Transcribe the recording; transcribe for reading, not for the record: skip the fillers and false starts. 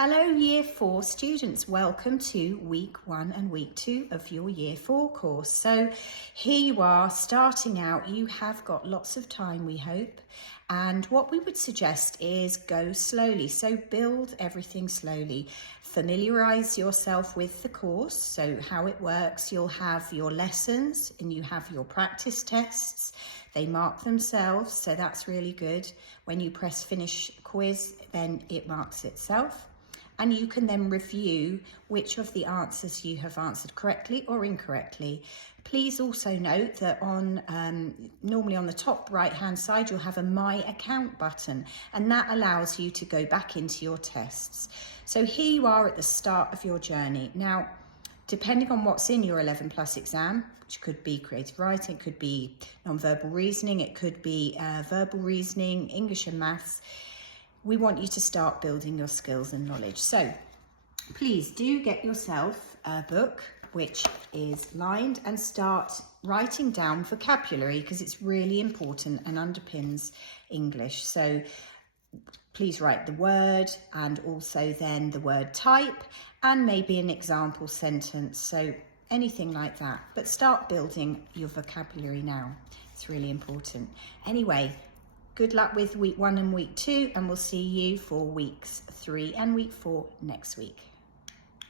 Hello Year 4 students, welcome to week 1 and week 2 of your Year 4 course. So here you are starting out, you have got lots of time we hope, and what we would suggest is go slowly. So build everything slowly, familiarise yourself with the course, so how it works. You'll have your lessons and you have your practice tests. They mark themselves, so that's really good. When you press finish quiz, then it marks itself. And you can then review which of the answers you have answered correctly or incorrectly. Please also note that normally on the top right hand side you'll have a My Account button, and that allows you to go back into your tests. So here you are at the start of your journey. Now, depending on what's in your 11 plus exam, which could be creative writing, it could be non-verbal reasoning, it could be verbal reasoning, English and maths, we want you to start building your skills and knowledge. So please do get yourself a book which is lined and start writing down vocabulary, because it's really important and underpins English. So please write the word and also then the word type and maybe an example sentence. So anything like that, but start building your vocabulary now. It's really important. Anyway, good luck with week 1 and week 2, and we'll see you for weeks 3 and week 4 next week.